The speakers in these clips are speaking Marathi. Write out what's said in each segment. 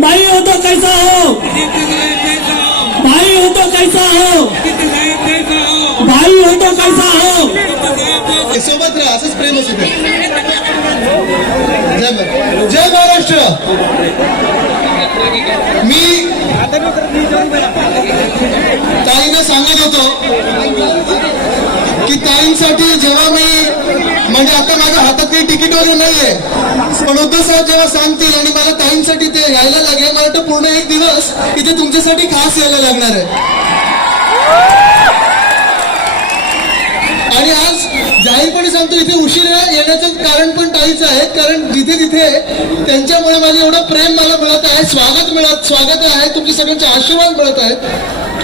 भाई हो तो कैसा हो, भाई हो तो कैसा हो, भाई हो तो कैसा हो. सोबत राहा, असंच प्रेम असू दे. जय महाराष्ट्र. मी ताईंना सांगत होतो की ताईंसाठी जेव्हा मी म्हणजे आता माझ्या हातात काही तिकीट वगैरे नाहीये, पण उद्धव साहेब जेव्हा सांगतील आणि मला ताईंसाठी ते यायला लागेल, मला वाटतं पूर्ण एक दिवस इथे तुमच्यासाठी खास यायला लागणार आहे. आणि आज जाहीरपणे सांगतो, इथे उशिरा येण्याचं कारण पण ताईच आहे, कारण जिथे तिथे त्यांच्यामुळे माझं एवढं प्रेम मला मिळत आहे, स्वागत आहे, तुमचे सगळ्यांचे आशीर्वाद मिळत आहेत.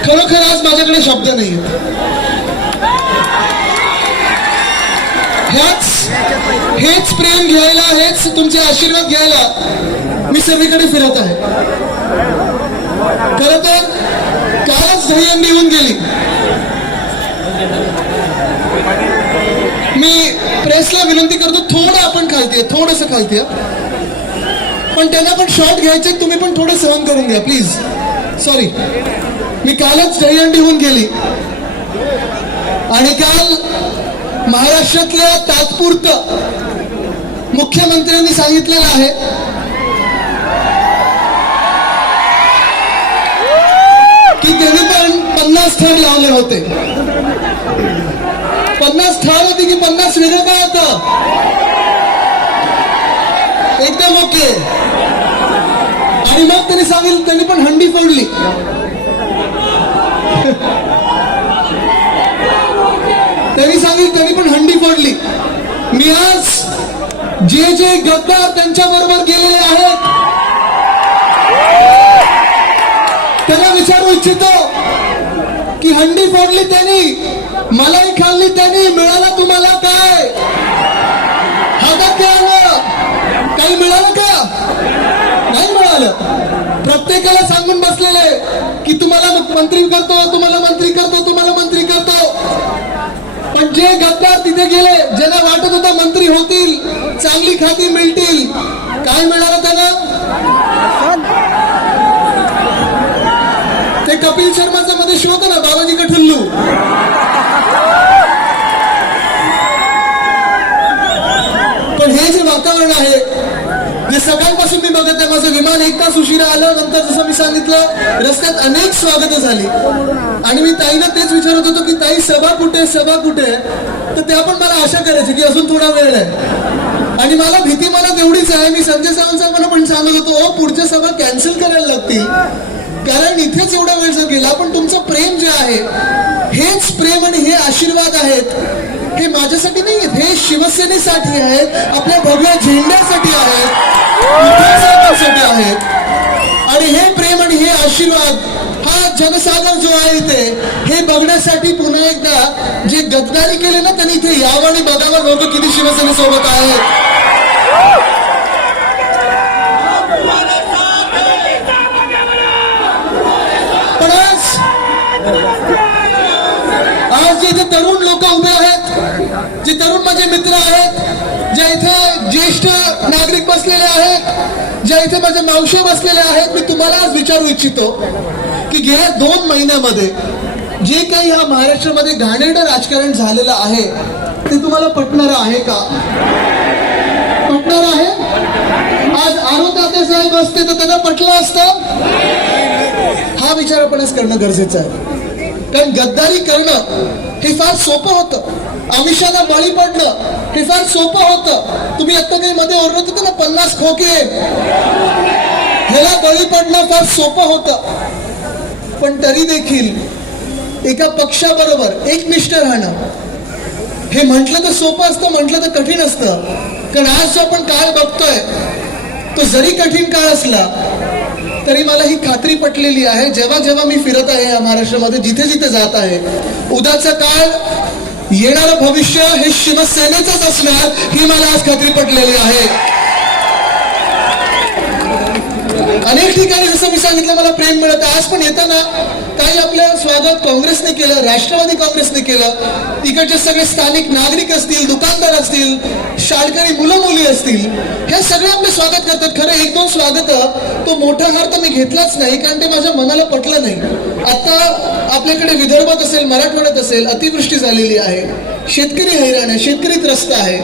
खरोखर आज माझ्याकडे शब्द नाही. हेच प्रेम घ्यायला, हेच तुमचे आशीर्वाद घ्यायला मी सगळीकडे फिरत आहे. खरं तर कालच दहीहंडी होऊन गेली. मी प्रेसला विनंती करतो, थोडं आपण खालते, थोडंसं खालते, पण त्यांना पण शॉट घ्यायचे, तुम्ही पण थोडं सहन करून घ्या प्लीज. सॉरी. मी कालच दहीहंडी होऊन गेली आणि काल महाराष्ट्रातल्या तात्पुरतं मुख्यमंत्र्यांनी सांगितलेलं आहे की त्यांनी पण 50 थर लावले होते. 50 ठार होती की 50 वेगळं काय होतं? एकदम ओके. आणि मग त्यांनी सांगितलं, त्यांनी पण हंडी फोडली. त्यांनी पण हंडी फोडली. मी आज जे गद्दार त्यांच्या बरोबर गेलेले आहेत त्यांना विचारू इच्छितो की हंडी फोडली त्यांनी, मलाई खाल्ली त्यांनी, मिळालं तुम्हाला काय? हातात काय आलं? काही मिळालं का? नाही मिळालं. प्रत्येकाला सांगून बसलेले की तुम्हाला मंत्री करतो, तुम्हाला मंत्री करतो, तुम्हाला मंत्री करतो. पण जे गद्दार तिथे गेले, ज्यांना वाटत होतं मंत्री होतील, चांगली खाती मिळतील, काय मिळालं त्यांना? ते कपिल शर्माचा मध्ये शो होता ना, बाबाजी का ठुल्लू. पण हे जे वातावरण आहे, जे सकाळपासून मी बघत आहे, माझं विमान 1 तास उशिरा आलं, नंतर जसं मी सांगितलं रस्त्यात अनेक स्वागतं झाली. आणि मी ताईला तेच विचारत होतो की ताई सभा कुठे, सभा कुठे? तर त्या पण मला आशा करायची की अजून थोडा वेळ आहे. आणि मला भीती मला तेवढीच आहे, मी संजय सावंत पण सांगत होतो, पुढच्या सभा कॅन्सल करायला लागतील, कारण इथेच एवढा वेळ जर गेला. पण तुमचं प्रेम जे आहे, हेच प्रेम आणि हे आशीर्वाद आहेत, हे माझ्यासाठी नाही आहेत, हे शिवसेनेसाठी आहेत, आपल्या भगव्या झेंड्यासाठी आहेत, आहेत. आणि हे प्रेम आणि हे आशीर्वाद, हा जनसागर जो आहे इथे, हे बघण्यासाठी पुन्हा एकदा जे गद्दारी केले ना, त्यांनी इथे यावं आणि बघावं लोक किती शिवसेनेसोबत आहेत. पण आज जे इथे तरुण लोक उभे आहेत, जे तरुण माझे मित्र आहेत, ज्या इथे ज्येष्ठ नागरिक बसलेले आहेत, ज्या इथे माझ्या मावशी बसलेल्या आहेत, मी तुम्हाला आज विचारू इच्छितो की गेल्या 2 महिन्यामध्ये जे काही हा महाराष्ट्रामध्ये घाणेरडं राजकारण झालेलं आहे, ते तुम्हाला पटणारं आहे का? पटणार आहे? आज आरो तात्या साहेब असते तर त्यांना पटलं असतं? हा विचार आपणच करणं गरजेचं आहे. कारण गद्दारी करणं हे फार सोपं होतं, आमिषाला बळी पडणं हे फार सोपं होतं. तुम्ही आता काही मध्ये ओरडत होते ना, 50 खोके, ह्याला बळी पडणं फार सोपं होतं. पण तरी देखील एका पक्षाबरोबर एकनिष्ठ राहणं हे म्हटलं तर सोपं असतं, म्हटलं तर कठीण असतं. कारण आज जो आपण काळ बघतोय, तो जरी कठीण काळ असला तरी मला ही खात्री पटलेली आहे, जेव्हा जेव्हा मी फिरत आहे या महाराष्ट्रामध्ये, जिथे जिथे जात आहे, उद्याचा काळ, येणारं भविष्य हे शिवसेनेचंच असणार, ही मला आज खात्री पटलेली आहे. अनेक ठिकाणी जसं मी सांगितलं मला प्रेम मिळत आहे. आज पण येताना काही आपलं स्वागत काँग्रेसने केलं, राष्ट्रवादी काँग्रेसने केलं, तिकडचे सगळे स्थानिक नागरिक असतील, दुकानदार असतील, शाळकरी मुलं मुली असतील, हे सगळे आपले स्वागत करतात. खरं एक दोन स्वागत तो मोठा हार तर मी घेतलाच नाही, कारण ते माझ्या मनाला पटलं नाही. आता आपल्याकडे विदर्भात असेल, मराठवाड्यात असेल, अतिवृष्टी झालेली आहे, शेतकरी हैराण आहे, शेतकरी त्रस्त आहे,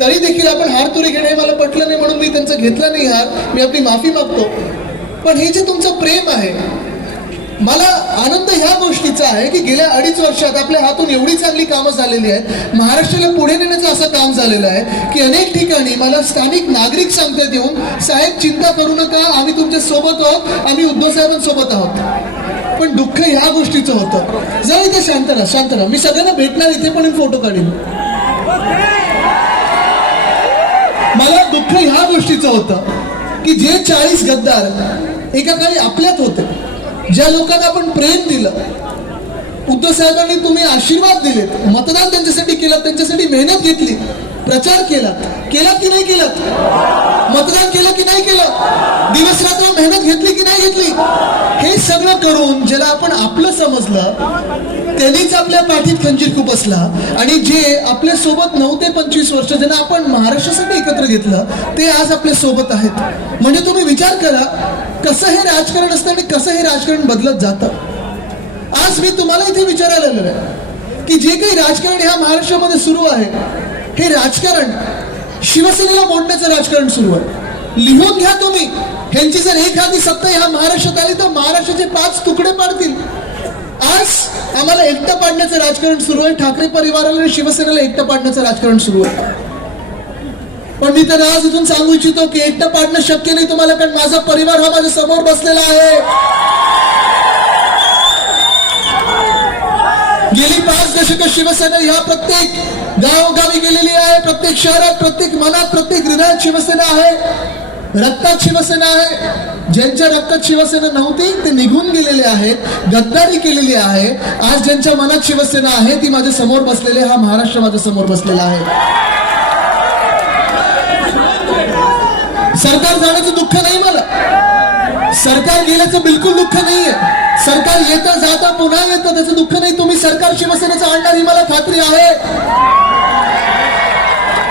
तरी देखील आपण हार तुरी घेणे मला पटलं नाही, म्हणून मी त्यांचा घेतला नाही हार. मी आपली माफी मागतो. पण हे जे तुमचं प्रेम आहे, मला आनंद ह्या गोष्टीचा आहे की गेल्या 2.5 वर्षात आपल्या हातून एवढी चांगली कामं झालेली आहेत, महाराष्ट्राला पुढे नेण्याचं असं काम झालेलं आहे की अनेक ठिकाणी मला स्थानिक नागरिक सांगतात येऊन, साहेब चिंता करू नका, आम्ही तुमच्या सोबत आहोत, आम्ही उद्धव साहेबांसोबत आहोत. पण दुःख ह्या गोष्टीचं होतं. जरा इथे शांत राहा. मी सगळ्यांना भेटणार, इथे पण फोटो काढीन. मला दुःख ह्या गोष्टीचं होतं की जे 40 गद्दार एका काळी आपल्यात होते, ज्या लोकांना आपण प्रेम दिलं, उद्धव साहेबांनी तुम्ही आशीर्वाद दिलेत, मतदान त्यांच्यासाठी केलं, त्यांच्यासाठी मेहनत घेतली, प्रचार केला की नाही केला, मतदान केलं की नाही केलं, दिवस रात्र मेहनत घेतली की नाही घेतली, हे सगळं करून ज्याला आपण आपलं समजलं त्यांनीच आपल्या पाठीत खंजीर खुपसला. आणि जे आपल्या सोबत 9 ते 25 वर्ष ज्यांना आपण महाराष्ट्रासाठी एकत्र घेतलं, ते आज आपल्या सोबत आहेत. म्हणजे तुम्ही विचार करा कसं हे राजकारण असतं आणि कसं हे राजकारण बदलत जातं. आज मी तुम्हाला इथे विचारायला आलेलो आहे की जे काही राजकारण ह्या महाराष्ट्रामध्ये सुरू आहे, हे राजकारण शिवसेनेला मोडण्याचं राजकारण सुरू आहे. लिहून घ्या तुम्ही, ह्यांची जर एखादी सत्ता ह्या महाराष्ट्रात आली तर महाराष्ट्राचे 5 तुकडे पाडतील. आज आम्हाला एकटं पाडण्याचं राजकारण सुरू आहे. ठाकरे परिवाराला आणि शिवसेनेला एकटं पाडण्याचं राजकारण सुरू आहे. पण मी तर आज इथून सांगू इच्छितो की एकटं पाडणं शक्य नाही तुम्हाला, कारण माझा परिवार हा माझ्या समोर बसलेला आहे. गेली 5 दशकं शिवसेना ह्या प्रत्येक गावोगावी गेलेली आहे, प्रत्येक शहरात, प्रत्येक मनात, प्रत्येक हृदयात शिवसेना आहे, रक्तात शिवसेना आहे. ज्यांच्या रक्तात शिवसेना नव्हती ते निघून गेलेले आहेत, गद्दारी केलेली आहे. आज ज्यांच्या मनात शिवसेना आहे ती माझ्या समोर बसलेली, हा महाराष्ट्र माझ्या समोर बसलेला आहे. सरकार जाण्याचं दुःख नाही मला, सरकार गेल्याचं बिलकुल दुःख नाहीये. सरकार येता जाता पुन्हा येतं त्याचं दुःख नाही. तुम्ही सरकार शिवसेनेचं आणणार ही मला खात्री आहे.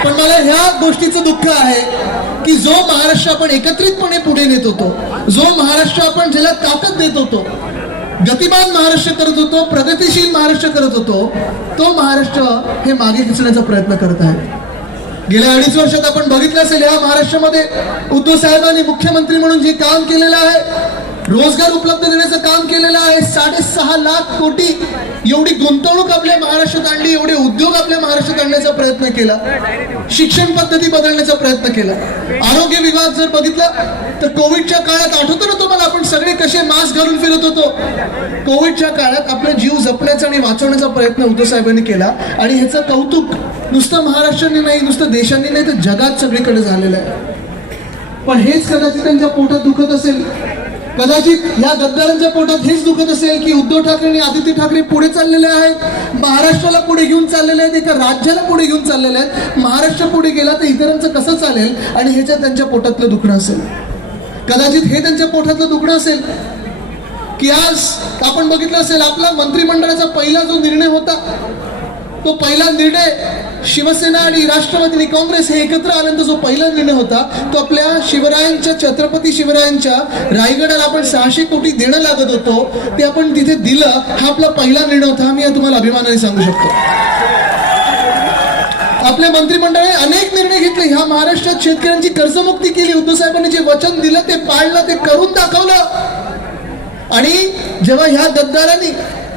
पण मला ह्या गोष्टीचं दुःख आहे की जो महाराष्ट्र आपण एकत्रितपणे पुढे नेत होतो, जो महाराष्ट्र आपण ज्याला ताकद देत होतो, गतिमान महाराष्ट्र करत होतो, प्रगतिशील महाराष्ट्र करत होतो, तो महाराष्ट्र हे मागे खेचण्याचा प्रयत्न करत आहे. गेल्या 2.5 वर्षात आपण बघितलं असेल या महाराष्ट्रामध्ये उद्धव साहेबांनी मुख्यमंत्री म्हणून जे काम केलेलं आहे, रोजगार उपलब्ध देण्याचं काम केलेलं आहे. 6.5 लाख कोटी एवढी गुंतवणूक आपल्या महाराष्ट्रात आणली, एवढे उद्योग आपल्या महाराष्ट्रात आणण्याचा प्रयत्न केला, शिक्षण पद्धती बदलण्याचा प्रयत्न केला. आरोग्य विभाग जर बघितलं तर कोविडच्या काळात आठवतं ना तुम्हाला, आपण सगळे कसे मास्क घालून फिरत होतो. कोविडच्या काळात आपला जीव जपण्याचा आणि वाचवण्याचा प्रयत्न उद्धव साहेबांनी केला. आणि ह्याचं कौतुक नुसतं महाराष्ट्राने नाही, नुसतं देशांनी नाही, तर जगात सगळीकडे झालेलं आहे. पण हेच कदाचित त्यांच्या पोटात दुखत असेल, कदाचित या गद्दारांच्या पोटात हेच दुखत असेल की उद्धव ठाकरे आणि आदित्य ठाकरे पुढे चाललेले आहेत, महाराष्ट्राला पुढे घेऊन चाललेले आहेत, एका राज्याला पुढे घेऊन चाललेले आहेत. महाराष्ट्र पुढे गेला तर इतरांचं कसं चालेल, आणि ह्याच्यात त्यांच्या पोटातलं दुखणं असेल. कदाचित हे त्यांच्या पोटातलं दुखणं असेल की आज आपण बघितलं असेल आपला मंत्रिमंडळाचा पहिला जो निर्णय होता, तो पहिला निर्णय शिवसेना आणि राष्ट्रवादी आणि काँग्रेस हे एकत्र आल्यानंतर जो पहिला निर्णय होता, तो आपल्या शिवरायांच्या, छत्रपती शिवरायांच्या रायगडाला आपण 600 कोटी देणं लागत होतो, ते आपण तिथे दिलं. हा आपला पहिला निर्णय होता. मी तुम्हाला अभिमानाने सांगू शकतो. आपल्या मंत्रिमंडळाने अनेक निर्णय घेतले. ह्या महाराष्ट्रात शेतकऱ्यांची कर्जमुक्ती केली. उद्धव साहेबांनी जे वचन दिलं ते पाळलं, ते करून दाखवलं. आणि जेव्हा ह्या गद्दारांनी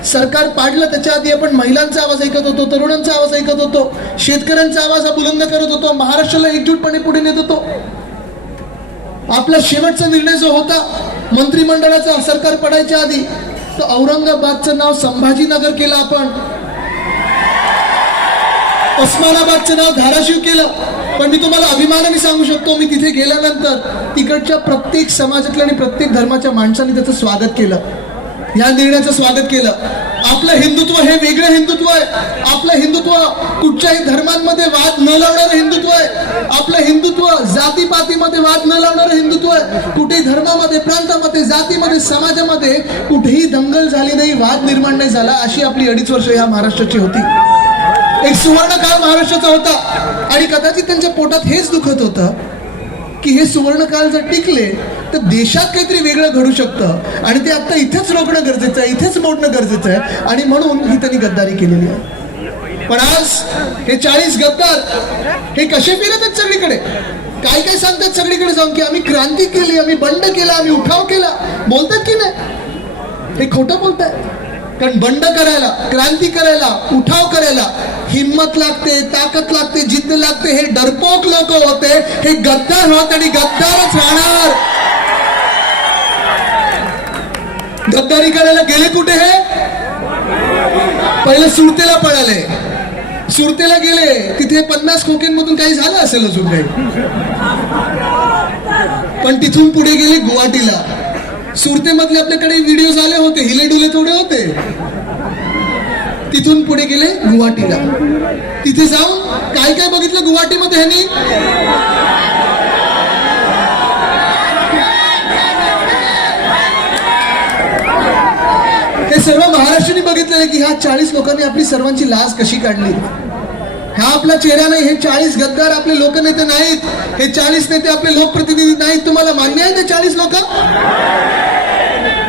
सरकार पाडलं त्याच्या आधी आपण महिलांचा आवाज ऐकत होतो, तरुणांचा आवाज ऐकत होतो, शेतकऱ्यांचा आवाज हा बुलंद करत होतो, महाराष्ट्राला एकजूटपणे पुढे नेत होतो. आपला शेवटचा निर्णय जो होता मंत्रिमंडळाचा सरकार पडायच्या आधी, तो औरंगाबादचं नाव संभाजीनगर केलं, आपण उस्मानाबादचं नाव धाराशिव केलं. पण मी तुम्हाला अभिमानाने सांगू शकतो, मी तिथे गेल्यानंतर तिकडच्या प्रत्येक समाजातल्या आणि प्रत्येक धर्माच्या माणसांनी त्याचं स्वागत केलं, या निर्णयाचं स्वागत केलं. आपलं हिंदुत्व हे वेगळं हिंदुत्व आहे. आपलं हिंदुत्व कुठच्याही धर्मांमध्ये वाद न लावणारं हिंदुत्व आहे. आपलं हिंदुत्व जातीपातीमध्ये वाद न लावणारं हिंदुत्व आहे. कुठेही धर्मामध्ये, प्रांतामध्ये, जातीमध्ये, समाजामध्ये कुठेही दंगल झाली नाही, वाद निर्माण नाही झाला. अशी आपली 2.5 वर्ष ह्या महाराष्ट्राची होती. एक सुवर्ण काळ महाराष्ट्राचा होता आणि कदाचित त्यांच्या पोटात हेच दुखत होतं की हे सुवर्ण काळ जर टिकले तर देशात काहीतरी वेगळं घडू शकतं आणि ते आता इथेच रोखणं गरजेचं आहे, इथेच मोडणं गरजेचं आहे. आणि म्हणून ही त्यांनी गद्दारी केलेली आहे. पण आज हे 40 गद्दार हे कसे फिरत आहेत सगळीकडे, काय काय सांगतात सगळीकडे जाऊन की आम्ही क्रांती केली, आम्ही बंड केला, आम्ही उठाव केला. बोलतात की नाही? हे खोटं बोलतायत. कारण बंड करायला, क्रांती करायला, उठाव करायला हिम्मत लागते, ताकद लागते, जिद्द लागते. हे डरपोक लोक होते, हे गद्दार होत आणि गद्दारच राहणार. गद्दारी करायला गेले कुठे? हे पहिले सुरतेला पळाले. सुरतेला गेले, तिथे 50 खोक्यांमधून काही झालं असेल अजून काही, पण तिथून पुढे गेले गुवाहाटीला. सुरतेमधले आपल्याकडे व्हिडिओ आले होते, हिलेडुले थोडे होते. तिथून पुढे गेले गुवाहाटीला. तिथे जाऊन काय काय बघितलं गुवाहाटीमध्ये ह्यांनी? हे सर्व महाराष्ट्राने बघितलेलं की ह्या 40 लोकांनी आपली सर्वांची लाज कशी काढली. हा आपला चेहरा नाही. हे 40 गद्दार आपले लोकनेते नाहीत. हे 40 नेते आपले लोकप्रतिनिधी नाहीत. तुम्हाला मान्य आहे ते 40 लोक?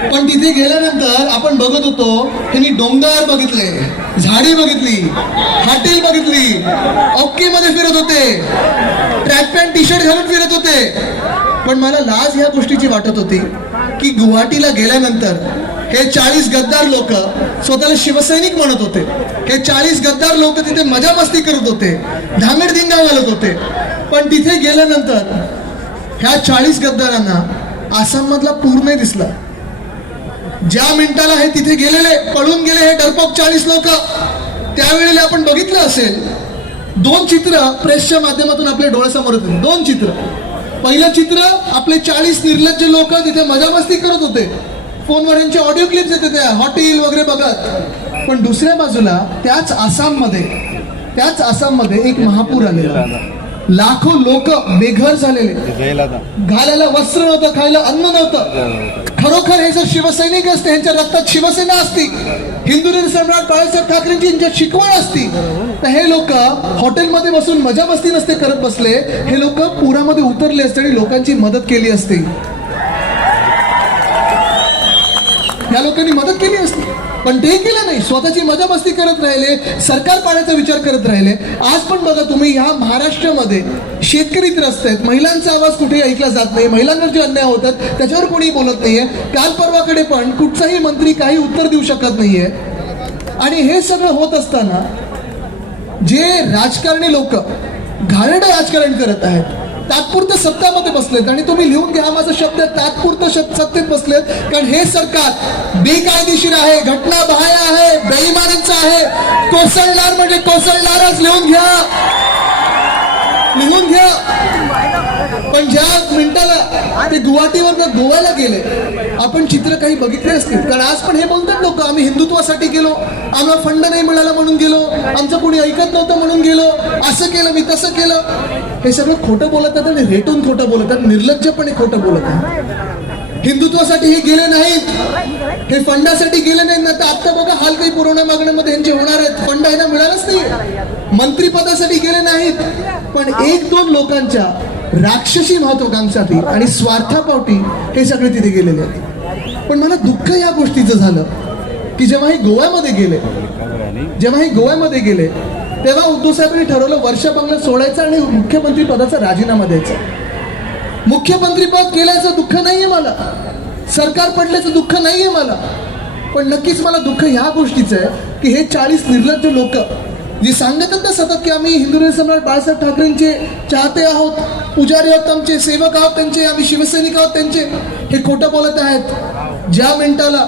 पण तिथे गेल्यानंतर आपण बघत होतो, त्यांनी डोंगर बघितले, झाडी बघितली, हॉटेल बघितली, ऑक्के मध्ये फिरत होते, ट्रॅक पॅन्ट टी शर्ट घालून फिरत होते. पण मला लाज ह्या गोष्टीची वाटत होती की गुवाहाटीला गेल्यानंतर हे 40 गद्दार लोक स्वतःला शिवसैनिक म्हणत होते. हे 40 गद्दार लोक तिथे मजा मस्ती करत होते, धांगडधिंगा घालत होते. पण तिथे गेल्यानंतर ह्या 40 गद्दारांना आसाम मधला पूर नाही दिसला. ज्या मिनिटाला हे तिथे गेलेले, पळून गेले हे डरपोक 40 लोक, त्यावेळेला आपण बघितलं असेल 2 चित्र प्रेसच्या माध्यमातून आपल्या डोळ्यासमोर होते. 2 चित्र. पहिलं चित्र आपले 40 निर्लज्ज लोक तिथे मजा मस्ती करत होते, फोनवर यांचे ऑडिओ क्लिप्स येते त्या हॉटेल वगैरे बघत. पण दुसऱ्या बाजूला त्याच आसाममध्ये एक महापूर आलेला. लाखो लोक बेघर झालेले, घालायला वस्त्र नव्हतं, खायला अन्न नव्हतं. खरोखर हे जर शिवसैनिक असते, यांच्या रक्तात शिवसेना असती, हिंदू सम्राट बाळासाहेब ठाकरेंची यांच्यात शिकवण असती, तर हे लोक हॉटेलमध्ये बसून मजा मस्ती नसते करत बसले. हे लोक पुरामध्ये उतरले असते आणि लोकांची मदत केली असती. या लोकांनी मदत केली असती, पण ते केलं नाही. स्वतःची मजा मस्ती करत राहिले, सरकार पाण्याचा विचार करत राहिले. आज पण बघा तुम्ही, ह्या महाराष्ट्रामध्ये शेतकरी त्रस्त आहेत, महिलांचा आवाज कुठेही ऐकला जात नाही, महिलांवर जे अन्याय होतात त्याच्यावर कोणी बोलत नाहीये. काल परवाकडे पण कुठचाही मंत्री काही उत्तर देऊ शकत नाहीये. आणि हे सगळं होत असताना जे राजकारणी लोक घाणेरडं राजकारण करत आहेत, तात्पुरतं सत्तामध्ये बसलेत. आणि तुम्ही लिहून घ्या माझा शब्द, तात्पुरतं सत्तेत बसलेत, कारण हे सरकार बेकायदेशीर आहे, घटनाबाह्य आहे, बेईमानीचं आहे, कोसळणार म्हणजे कोसळणारच. लिहून घ्या. पण ज्या मिनिटाला ते गुवाहाटीवर गोव्याला गेले, आपण चित्र काही बघितले असतील. कारण आज पण हे बोलतात लोक, आम्ही हिंदुत्वासाठी गेलो, आम्हाला फंड नाही मिळाला म्हणून गेलो, आमचं कोणी ऐकत नव्हतं म्हणून गेलो, असं केलं मी तसं केलं. हे सगळं खोटं बोलतात आणि रेटून खोटं बोलतात, निर्लज्जपणे खोटं बोलतात. हिंदुत्वासाठी हे गेले नाहीत, हे फंडासाठी गेले नाहीत ना. तर आता बघा हाल काही पुरवण्या मागण्यामध्ये यांचे होणार आहेत. फंड यांना मिळालंच नाही. मंत्रिपदासाठी गेले नाहीत, पण 1-2 लोकांच्या राक्षसी महत्वाकांक्षासाठी आणि स्वार्थापोटी हे सगळे तिथे गेलेले आहेत. पण मला दुःख या गोष्टीचं झालं की जेव्हा हे गोव्यामध्ये गेले तेव्हा उद्धव साहेबांनी ठरवलं वर्षा बंगला सोडायचं आणि मुख्यमंत्री पदाचा राजीनामा द्यायचा. मुख्यमंत्री पद केल्याचं दुःख नाहीये मला, सरकार पडल्याचं दुःख नाहीये मला, पण नक्कीच मला दुःख ह्या गोष्टीचं आहे की हे 40 निर्लज्ज लोक जे सांगतात ना सतत की आम्ही हिंदू सम्राट बाळासाहेब ठाकरेंचे चाहते आहोत, पुजारी आहोत, आमचे सेवक आहोत त्यांचे, आम्ही शिवसैनिक आहोत त्यांचे, हे खोटं बोलत आहेत. ज्या मिनिटाला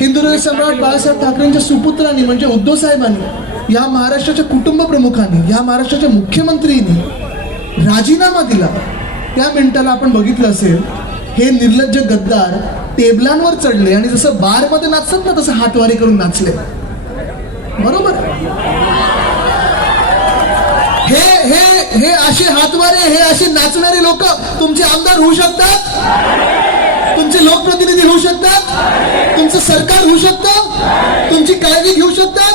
हिंदू सम्राट बाळासाहेब ठाकरेंच्या सुपुत्रांनी म्हणजे उद्धव साहेबांनी, या महाराष्ट्राच्या कुटुंब प्रमुखांनी, या महाराष्ट्राच्या मुख्यमंत्रींनी राजीनामा दिला, त्या मिनिटाला आपण बघितलं असेल हे निर्लज्ज गद्दार टेबलांवर चढले आणि जसं बारमध्ये नाचतात ना तसं हातवारी करून नाचले. बरोबर आहे. हे असे हातवारे, हे असे नाचणारे लोक तुमचे आमदार होऊ शकतात, तुमचे लोकप्रतिनिधी होऊ शकतात, तुमचं सरकार होऊ शकतं, तुमची काळजी घेऊ शकतात,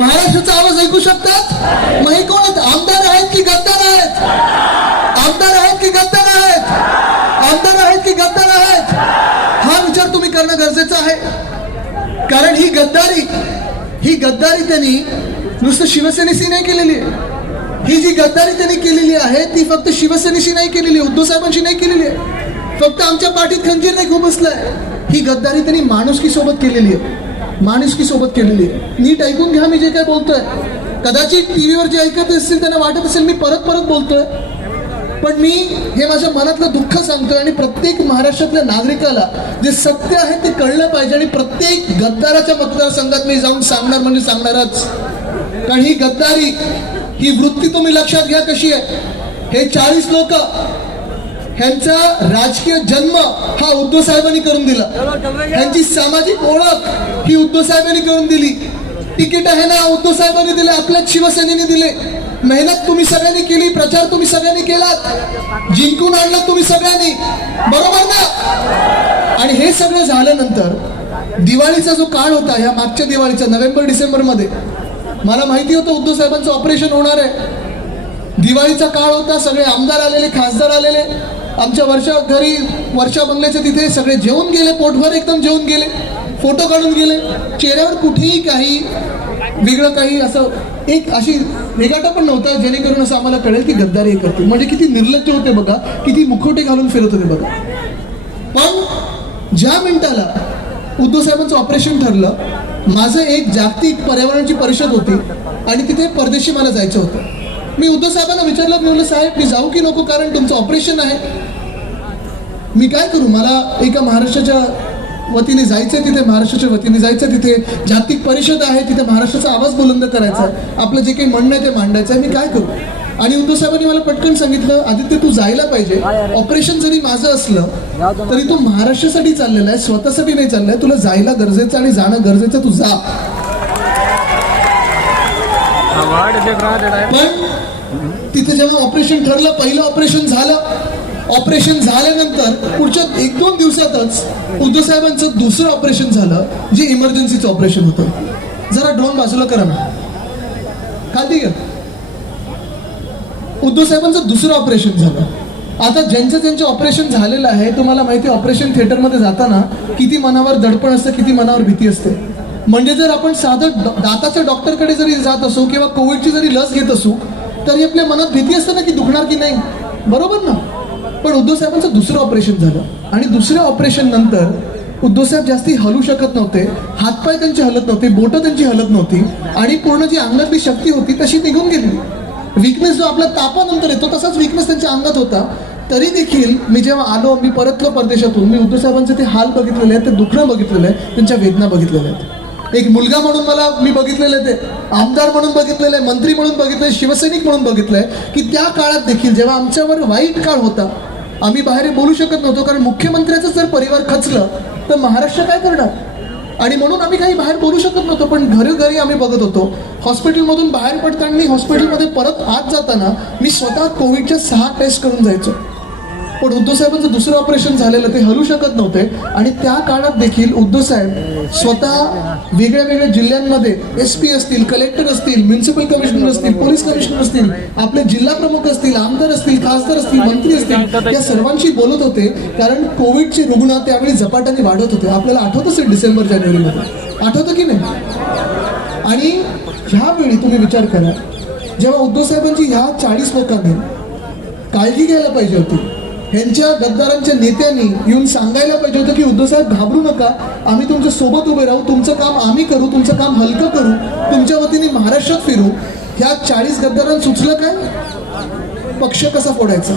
महाराष्ट्राचा आवाज ऐकू शकतात. मग हे कोण आहेत? आमदार आहेत की गद्दार आहेत? आमदार आहेत की गद्दार आहेत? आमदार आहेत की गद्दार आहेत? हा विचार तुम्ही करणं गरजेचं आहे. कारण ही गद्दारी त्यांनी नुसतं शिवसेनेशी नाही केलेली आहे. ही जी गद्दारी त्यांनी केलेली आहे ती फक्त शिवसेनेशी नाही केलेली, उद्धव साहेबांशी नाही केलेली आहे, फक्त आमच्या पाठीत खंजीर नाही खुपसलाय. ही गद्दारी त्यांनी माणुसकी सोबत केलेली आहे, माणुसकी सोबत केलेली आहे. नीट ऐकून घ्या मी जे काय बोलतोय. कदाचित टीव्हीवर जे ऐकत असतील त्यांना वाटत असेल मी परत बोलतोय, पण मी हे माझ्या मनातलं दुःख सांगतोय. आणि प्रत्येक महाराष्ट्रातल्या नागरिकाला जे सत्य आहे ते कळलं पाहिजे. आणि प्रत्येक गद्दाराच्या मतदारसंघात मी जाऊन सांगणार म्हणजे सांगणारच. कारण ही गद्दारी, ही वृत्ती तुम्ही लक्षात घ्या कशी आहे. हे 40 लोक, ह्यांचा राजकीय जन्म हा उद्धव साहेबांनी करून दिला, ह्यांची सामाजिक ओळख ही उद्धव साहेबांनी करून दिली. तिकीट आहे ना उद्धव साहेबांनी दिले, आपल्याच शिवसेनेने दिले. मेहनत तुम्ही सगळ्यांनी केली, प्रचार तुम्ही सगळ्यांनी केलात, जिंकून आणलं तुम्ही सगळ्यांनी, बरोबर ना? आणि हे सगळं झाल्यानंतर दिवाळीचा जो काळ होता, या मागच्या दिवाळीचा नोव्हेंबर डिसेंबर मध्ये, मला माहिती होतं उद्धव साहेबांचं ऑपरेशन होणार आहे. दिवाळीचा काळ होता, सगळे आमदार आलेले, खासदार आलेले, आमच्या वर्षा बंगल्याच्या तिथे सगळे जेवून गेले, पोटभर एकदम जेवून गेले, फोटो काढून गेले. चेहऱ्यावर कुठेही काही वेगळं काही असं एक अशी रेगाटा पण नव्हता जेणेकरून असं आम्हाला कळेल की गद्दारी करते. म्हणजे किती निर्लज्ज होते बघा, किती मुखवटे घालून फिरत होते बघा. पण ज्या मिनिटाला उद्धव साहेबांचं ऑपरेशन ठरलं, माझं एक जागतिक पर्यावरणाची परिषद होती आणि तिथे परदेशी मला जायचं होतं. मी उद्धव साहेबांना विचारलं, मी म्हणलं साहेब मी जाऊ की नको, कारण तुमचं ऑपरेशन आहे, मी काय करू? मला एका महाराष्ट्राच्या वतीने जायचं, तिथे महाराष्ट्राच्या वतीने जायचं, तिथे जागतिक परिषद आहे, तिथे महाराष्ट्राचा आवाज बुलंद करायचा, आपलं जे काही म्हणणं आहे ते मांडायचं आहे, मी काय करू? आणि उद्धव साहेबांनी मला पटकन सांगितलं, आदित्य तू जायला पाहिजे. ऑपरेशन जरी माझं असलं तरी तू महाराष्ट्रासाठी चाललेला आहे, स्वतःसाठी नाही चाललाय, तुला जायला गरजेचं आणि जाणं गरजेचं, तू जा. पण तिथे जेव्हा ऑपरेशन ठरलं, पहिलं ऑपरेशन झालं. ऑपरेशन झाल्यानंतर पुढच्या 1-2 दिवसातच उद्धव साहेबांचं दुसरं ऑपरेशन झालं, जे इमर्जन्सीचं ऑपरेशन होतं. जरा ड्रोन बाजूला करा ना, खाली घ्या. उद्धव साहेबांचं दुसरं ऑपरेशन झालं. आता ज्यांचं ऑपरेशन झालेलं आहे, तुम्हाला माहिती, ऑपरेशन थिएटरमध्ये जाताना किती मनावर दडपण असतं, किती मनावर भीती असते. म्हणजे जर आपण साधं दाताच्या डॉक्टरकडे जरी जात असू किंवा कोविडची जरी लस घेत असू तरी आपल्या मनात भीती असते ना की दुखणार की नाही, बरोबर ना? पण उद्धव साहेबांचं दुसरं ऑपरेशन झालं आणि दुसऱ्या ऑपरेशन नंतर उद्धव साहेब जास्ती हलू शकत नव्हते, हातपाय त्यांचे हलत नव्हते, बोटं त्यांची हलत नव्हती आणि पूर्ण जी अंगातली शक्ती होती तशी निघून गेली. विकनेस जो आपला तापानंतर येतो तसाच विकनेस त्यांच्या अंगात होता. तरी देखील मी जेव्हा आलो, मी परतलो परदेशातून, मी उद्धव साहेबांचे ते हाल बघितलेले आहेत, ते दुखणं बघितलेलं आहे, त्यांच्या वेदना बघितलेल्या आहेत. एक मुलगा म्हणून मला मी बघितलेलं आहे, ते आमदार म्हणून बघितलेलं आहे, मंत्री म्हणून बघितलंय, शिवसैनिक म्हणून बघितलंय की त्या काळात देखील जेव्हा आमच्यावर वाईट काळ होता, आम्ही बाहेर बोलू शकत नव्हतो, कारण मुख्यमंत्र्याचं जर परिवार खचलं तर महाराष्ट्र काय करणार, आणि म्हणून आम्ही काही बाहेर बोलू शकत नव्हतो. पण घरोघरी आम्ही बघत होतो. हॉस्पिटलमधून बाहेर पडताना, हॉस्पिटलमध्ये परत आत जाताना मी स्वतः कोविडच्या 6 टेस्ट करून जायचो. पण उद्धव साहेबांचं दुसरं ऑपरेशन झालेलं, ते हलू शकत नव्हते आणि त्या काळात देखील उद्धव साहेब स्वतः वेगळ्या वेगळ्या जिल्ह्यांमध्ये SP असतील, कलेक्टर असतील, म्युन्सिपल कमिशनर असतील, पोलीस कमिशनर असतील, आपले जिल्हा प्रमुख असतील, आमदार असतील, खासदार असतील, मंत्री असतील, या सर्वांशी बोलत होते. कारण कोविडचे रुग्ण त्यावेळी झपाट्याने वाढत होते. आपल्याला आठवत असेल डिसेंबर जानेवारीमध्ये, आठवतं की नाही? आणि ह्यावेळी तुम्ही विचार करा, जेव्हा उद्धव साहेबांची ह्या 40 लोकांनी काळजी घ्यायला पाहिजे होती, ह्यांच्या गद्दारांच्या नेत्यांनी येऊन सांगायला पाहिजे होतं की उद्धव साहेब घाबरू नका, आम्ही तुमच्या सोबत उभे राहू, तुमचं काम आम्ही करू, तुमचं काम हलकं करू, तुमच्या वतीने महाराष्ट्रात फिरू. ह्या 40 गद्दारांना सुचलं काय? पक्ष कसा फोडायचा.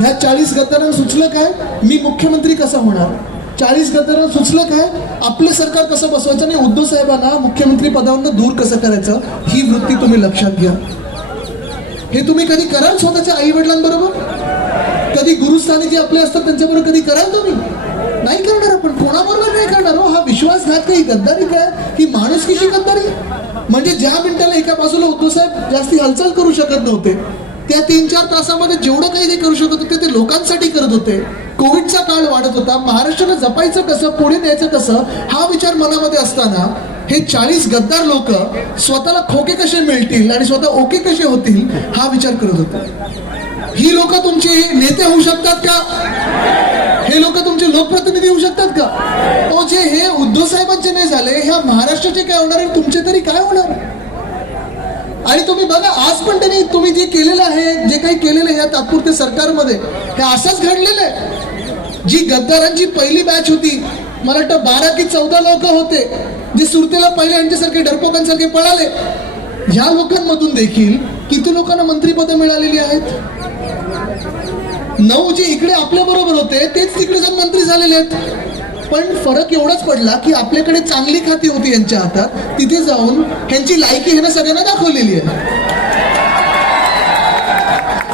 ह्या 40 गद्दारांना सुचलं काय? मी मुख्यमंत्री कसा होणार. 40 गद्दारांना सुचलं काय? आपलं सरकार कसं बसवायचं आणि उद्धव साहेबांना मुख्यमंत्री पदावरून दूर कसं करायचं. ही वृत्ती तुम्ही लक्षात घ्या. हे तुम्ही कधी कराल स्वतःच्या आई वडिलांबरोबर? कधी गुरुस्थानी जे आपले असतात त्यांच्याबरोबर कधी कराल तुम्ही? नाही करणार. आपण कोणाबरोबर नाही करणार हो. हा विश्वास विश्वासघात काही गद्दारी काय की माणूस कशी गद्दारी म्हणजे ज्या मिनिटाला एका बाजूला उद्धव साहेब जास्ती हालचाल करू शकत नव्हते त्या 3-4 तासामध्ये जेवढं काही ते करू शकत होते ते लोकांसाठी करत होते. कोविडचा काळ वाढत होता, महाराष्ट्राला जपायचं कसं, पुढे न्यायचं कसं हा विचार मनामध्ये असताना हे 40 गद्दार लोक स्वतःला खोके कसे मिळतील आणि स्वतः ओके कसे होतील हा विचार करत होते. ही लोक तुमचे नेते होऊ शकतात का? हे लोक तुमचे लोकप्रतिनिधी होऊ शकतात का? जे हे उद्धव साहेबांचे नाही झाले ह्या महाराष्ट्राचे काय होणार आहे, तुमचे तरी काय होणार? आणि तुम्ही बघा आज पण त्यांनी तुम्ही जे केलेलं आहे जे काही केलेलं आहे या तात्पुरत्या सरकारमध्ये हे असंच घडलेलं आहे. जी गद्दारांची पहिली बॅच होती मला वाटतं 12 की 14 लोक होते जे सुरतेला पहिले यांच्यासारखे डरपोकांसारखे पळाले. ह्या लोकांमधून देखील किती लोकांना मंत्रीपदं मिळालेली आहेत? 9 जे इकडे आपल्या बरोबर होते तेच तिकडे जाऊन मंत्री झालेले आहेत. पण फरक एवढाच पडला की आपल्याकडे चांगली खाती होती यांच्या हातात, तिथे जाऊन ह्यांची लायकी ह्यांना सगळ्यांना दाखवलेली आहे.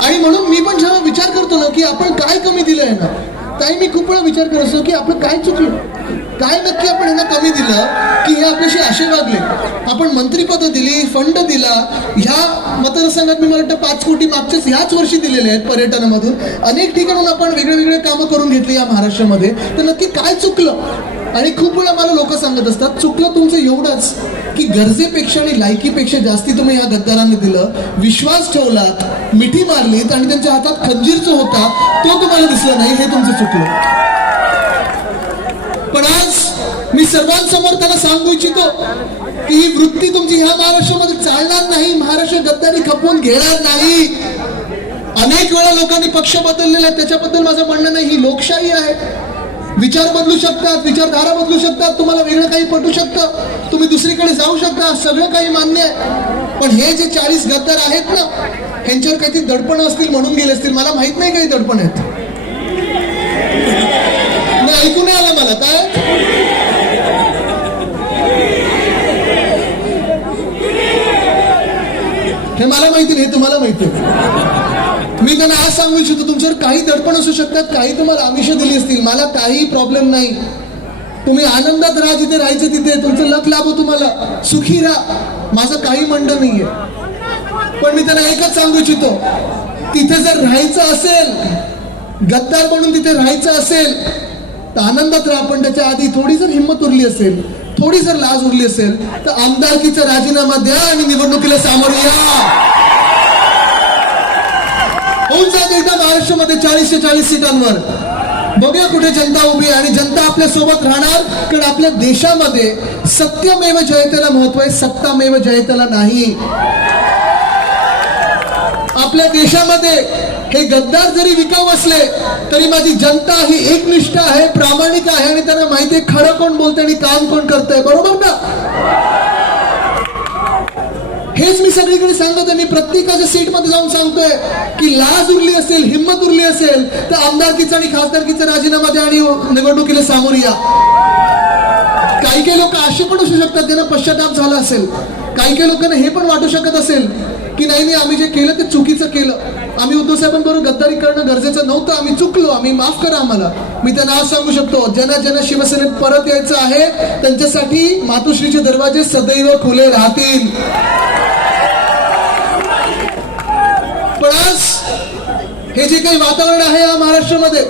आणि म्हणून मी पण जेव्हा विचार करतो ना की आपण काय कमी दिलंय ना ताई, मी खूप वेळा विचार करत असतो की आपलं काय चुकलं, काय नक्की आपण यांना कमी दिलं की हे आपल्याशी असे वागले. आपण मंत्रीपद दिली, फंड दिला, ह्या मतदारसंघात मी मला वाटतं 5 कोटी मागच्याच ह्याच वर्षी दिलेले आहेत पर्यटनामधून. अनेक ठिकाणून आपण वेगळे वेगळे कामं करून घेतली या महाराष्ट्रामध्ये. तर नक्की काय चुकलं? आणि खूप वेळा मला लोक सांगत असतात चुकलं तुमचं एवढंच की गरजेपेक्षा आणि लायकीपेक्षा जास्ती तुम्ही या गद्दारांनी दिलं, विश्वास ठेवलात, मिठी मारलीत आणि त्यांच्या हातात खंजीर जो होता तो तुम्हाला दिसला नाही, हे तुमचं चुकलं. पण आज मी सर्वांसमोर त्यांना सांगू इच्छितो की ही वृत्ती तुमची ह्या महाराष्ट्रामध्ये चालणार नाही. महाराष्ट्र गद्दारी खपवून घेणार नाही. अनेक वेळा लोकांनी पक्ष बदललेले आहेत, त्याच्याबद्दल माझं म्हणणं नाही. ही लोकशाही आहे. विचार बदलू शकतात, विचारधारा बदलू शकतात, तुम्हाला वेगळं काही पटू शकतं, तुम्ही दुसरीकडे जाऊ शकता, सगळं काही मान्य आहे. पण हे जे 40 गद्दार आहेत ना ह्यांच्यावर काहीतरी दडपण असतील म्हणून गेले असतील. मला माहित नाही काही दडपण आहेत, ऐकू नाही आलं मला काय. हे मला माहिती नाही, हे तुम्हाला माहिती आहे. मी त्यांना आज सांगू इच्छितो तुमच्यावर काही दडपण असू शकतात, काही तुम्हाला आमिष दिली असतील, मला काही प्रॉब्लेम नाही. तुम्ही आनंदात राहा, जिथे राहायचं तिथे, तुमचं लक लाभो, तुम्हाला सुखी राहा, माझं काही म्हणणं नाहीये. पण मी त्यांना एकच सांगू इच्छितो, तिथे जर राहायचं असेल, गद्दार म्हणून तिथे राहायचं असेल तर आनंदात राहा. पण त्याच्या आधी थोडी जर हिंमत उरली असेल, थोडी जर लाज उरली असेल तर आमदारकीचा राजीनामा द्या आणि निवडणुकीला सामोरे या. होऊन जात एकदा महाराष्ट्रामध्ये 40 ते 40 सीटांवर. बघूया कुठे जनता उभी आहे आणि जनता आपल्या सोबत राहणार. कारण आपल्या देशामध्ये सत्यमेव जयतेला महत्व आहे, सत्तामेव जयतेला नाही. आपल्या देशामध्ये हे गद्दार जरी विकाऊ असले तरी माझी जनता ही एकनिष्ठ आहे, प्रामाणिक आहे आणि त्यांना माहिती आहे खरं कोण बोलतंय आणि काम कोण करतंय. बरोबर ना? हेच मी सगळीकडे सांगतोय. मी प्रत्येकाच्या सीटमध्ये जाऊन सांगतोय की लाज उरली असेल, हिंमत उरली असेल तर आमदारकीचा आणि खासदारकीचा राजीनामा द्या आणि निवडणुकीला सामोरे या. काही काही लोक असे पण असू शकतात ज्यांना पश्चाताप झाला असेल. काही काही लोकांना हे पण वाटू शकत असेल की नाही आम्ही जे केलं ते चुकीचं केलं, आम्ही उद्धव साहेबांबरोबर गद्दारी करणं गरजेचं नव्हतं, आम्ही चुकलो, आम्ही माफ करा आम्हाला. मी त्यांना आज सांगू शकतो ज्यांना ज्यांना शिवसेनेत परत यायचं आहे त्यांच्यासाठी मातोश्रीचे दरवाजे सदैव खुले राहतील. पण आज हे जे काही वातावरण आहे या महाराष्ट्रामध्ये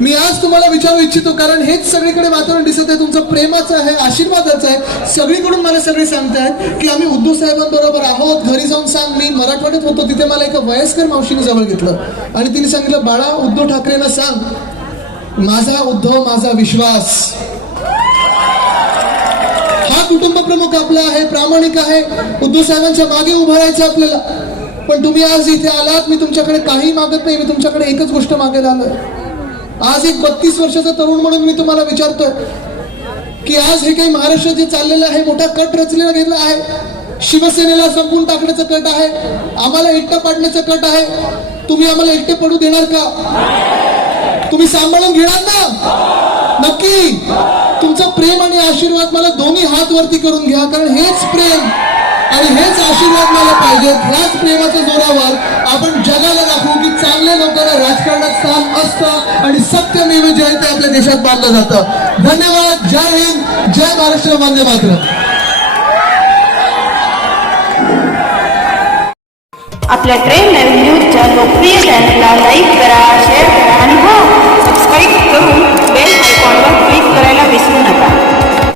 मी आज तुम्हाला विचारू इच्छितो, कारण हेच सगळीकडे वातावरण दिसत आहे, तुमचं प्रेमाचं आहे, आशीर्वादाचं आहे. सगळीकडून मला सगळे सांगतायत की आम्ही उद्धव साहेबांबरोबर आहोत. घरी जाऊन सांग. मी मराठवाड्यात होतो, तिथे मला एका वयस्कर मावशीने जवळ घेतलं आणि तिने सांगितलं बाळा उद्धव ठाकरेंना सांग माझा उद्धव माझा विश्वास. हा कुटुंब प्रमुख आपला आहे, प्रामाणिक आहे, उद्धव साहेबांच्या मागे उभं राहायचं आपल्याला. पण तुम्ही आज इथे आलात, मी तुमच्याकडे काही मागत नाही, मी तुमच्याकडे एकच गोष्ट मागायला आलोय. आज एक 32 वर्षाचा तरुण म्हणून मी तुम्हाला विचारतोय की आज हे काही महाराष्ट्रात जे चाललेलं आहे मोठा कट रचलेला गेला आहे. शिवसेनेला संपून टाकण्याचं कट आहे, आम्हाला एकटं पाडण्याचं कट आहे. तुम्ही आम्हाला एकटे पडू देणार का? तुम्ही सांभाळून घेणार ना? नक्की. तुमचं प्रेम आणि आशीर्वाद मला दोन्ही हात वरती करून घ्या, कारण हेच प्रेम आणि हेच आशीर्वाद मला पाहिजे. ह्याच प्रेमाच्या जोरावर आपण जगाला दाखवू की चांगल्या लोकांना राजकारणात स्थान असतं आणि सत्यमेव जयते आपल्या देशात मानलं जातं. धन्यवाद. जय हिंद, जय महाराष्ट्र, वंदे मातरम. आपल्या ट्रेन लाईव्ह न्यूजच्या लोकप्रिय चॅनलला लाईक करा, शेअर करा आणि हो सबस्क्राईब करून बेल आयकॉनवर क्लिक करायला विसरू नका.